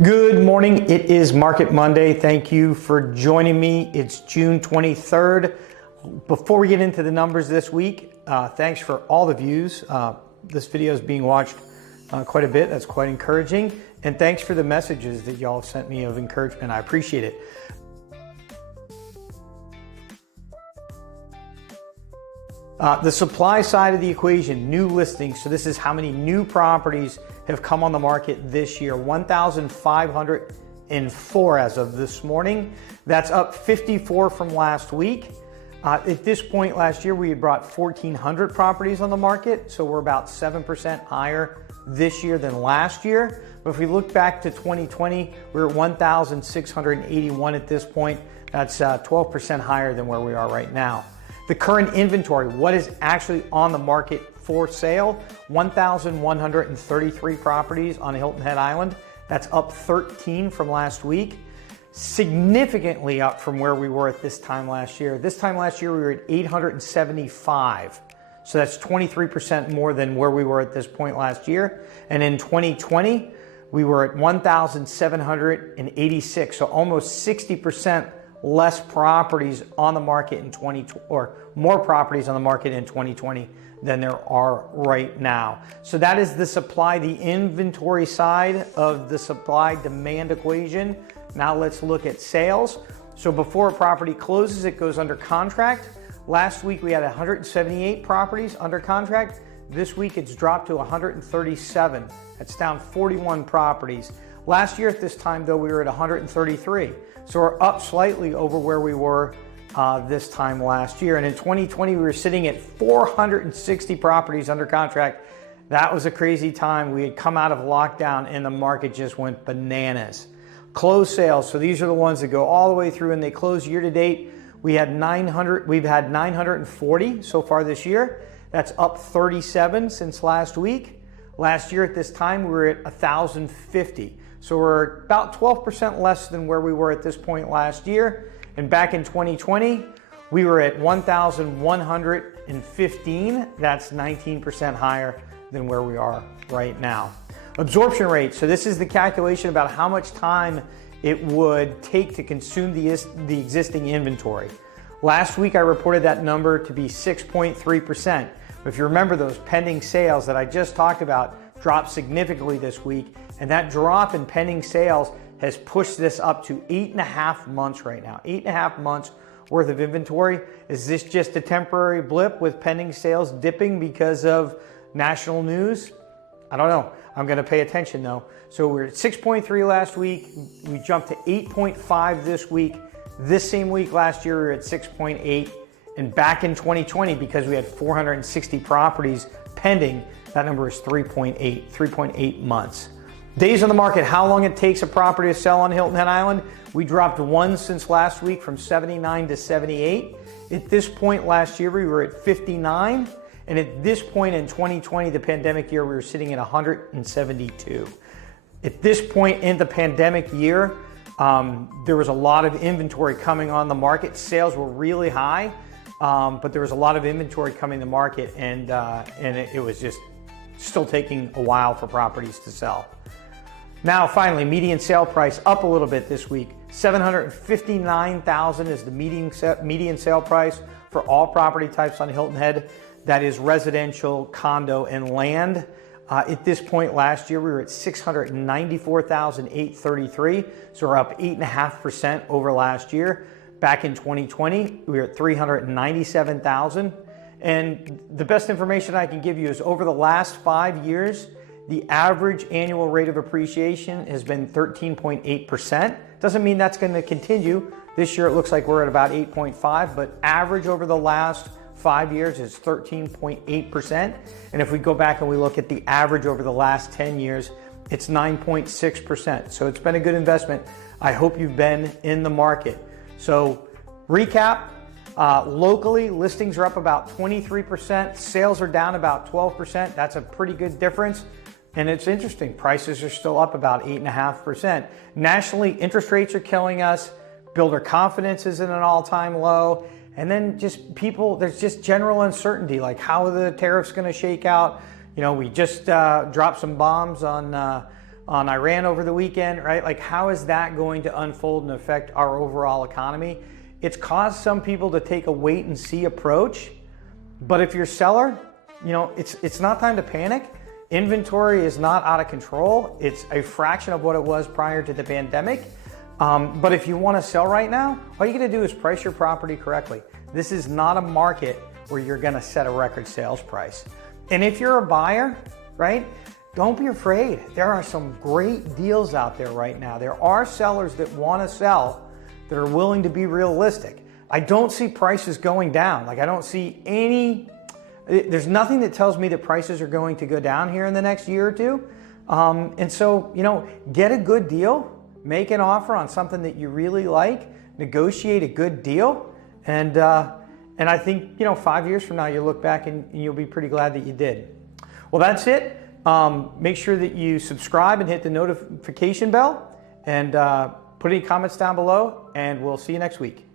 Good morning. It is Market Monday. Thank you for joining me. It's June 23rd. Before we get into the numbers this week, thanks for all the views. This video is being watched quite a bit. That's quite encouraging. And thanks for the messages that y'all have sent me of encouragement. I appreciate it. The supply side of the equation, new listings. So this is how many new properties have come on the market this year. 1,504 as of this morning. That's up 54 from last week. At this point last year, we had brought 1,400 properties on the market. So we're about 7% higher this year than last year. But if we look back to 2020, we're at 1,681 at this point. That's 12% higher than where we are right now. The current inventory, what is actually on the market for sale, 1,133 properties on Hilton Head Island. That's up 13 from last week, significantly up from where we were at this time last year. This time last year, we were at 875. So that's 23% more than where we were at this point last year. And in 2020, we were at 1,786, so almost 60% less properties on the market in 2020, or more properties on the market in 2020 than there are right now. So that is the supply, the inventory side of the supply demand equation. Now let's look at sales. So before a property closes, it goes under contract. Last week we had 178 properties under contract. This week it's dropped to 137. That's down 41 properties. Last year at this time though, we were at 133. So we're up slightly over where we were this time last year. And in 2020, we were sitting at 460 properties under contract. That was a crazy time. We had come out of lockdown and the market just went bananas. Closed sales, so these are the ones that go all the way through and they close year to date. We've had 940 so far this year. That's up 37 since last week. Last year at this time, we were at 1,050. So we're about 12% less than where we were at this point last year. And back in 2020, we were at 1,115. That's 19% higher than where we are right now. Absorption rate. So this is the calculation about how much time it would take to consume the existing inventory. Last week, I reported that number to be 6.3%. But if you remember, those pending sales that I just talked about dropped significantly this week. And that drop in pending sales has pushed this up to 8.5 months right now. 8.5 months worth of inventory. Is this just a temporary blip with pending sales dipping because of national news? I don't know. I'm going to pay attention though. So we're at 6.3 last week. We jumped to 8.5 this week. This same week last year, we were at 6.8. And back in 2020, because we had 460 properties pending, that number is 3.8 months. Days on the market, how long it takes a property to sell on Hilton Head Island. We dropped one since last week from 79 to 78. At this point last year, we were at 59. And at this point in 2020, the pandemic year, we were sitting at 172. At this point in the pandemic year, there was a lot of inventory coming on the market. Sales were really high, but there was a lot of inventory coming to market, and it was just still taking a while for properties to sell. Now, finally, median sale price up a little bit this week. $759,000 is the median sale price for all property types on Hilton Head. That is residential, condo, and land. At this point last year, we were at $694,833, so we're up 8.5% over last year. Back in 2020, we were at $397,000. And the best information I can give you is over the last 5 years, the average annual rate of appreciation has been 13.8%. Doesn't mean that's going to continue. This year it looks like we're at about 8.5, but average over the last 5 years is 13.8%. And if we go back and we look at the average over the last 10 years, it's 9.6%. So it's been a good investment. I hope you've been in the market. So recap, locally, listings are up about 23%. Sales are down about 12%. That's a pretty good difference. And it's interesting, prices are still up about 8.5%. Nationally, interest rates are killing us. Builder confidence is at an all-time low. And then just people, there's just general uncertainty, like how are the tariffs going to shake out? You know, we just dropped some bombs on on Iran over the weekend, right? Like, how is that going to unfold and affect our overall economy? It's caused some people to take a wait and see approach. But if you're a seller, you know, it's not time to panic. Inventory is not out of control. It's a fraction of what it was prior to the pandemic. But if you want to sell right now, all you got to do is price your property correctly. This is not a market where you're going to set a record sales price. And if you're a buyer, right, don't be afraid. There are some great deals out there right now. There are sellers that want to sell that are willing to be realistic. I don't see prices going down. Like, I don't see there's nothing that tells me that prices are going to go down here in the next year or two. And so, you know, get a good deal, make an offer on something that you really like, negotiate a good deal. And I think, you know, 5 years from now, you'll look back and you'll be pretty glad that you did. Well, that's it. Make sure that you subscribe and hit the notification bell, and put any comments down below, and we'll see you next week.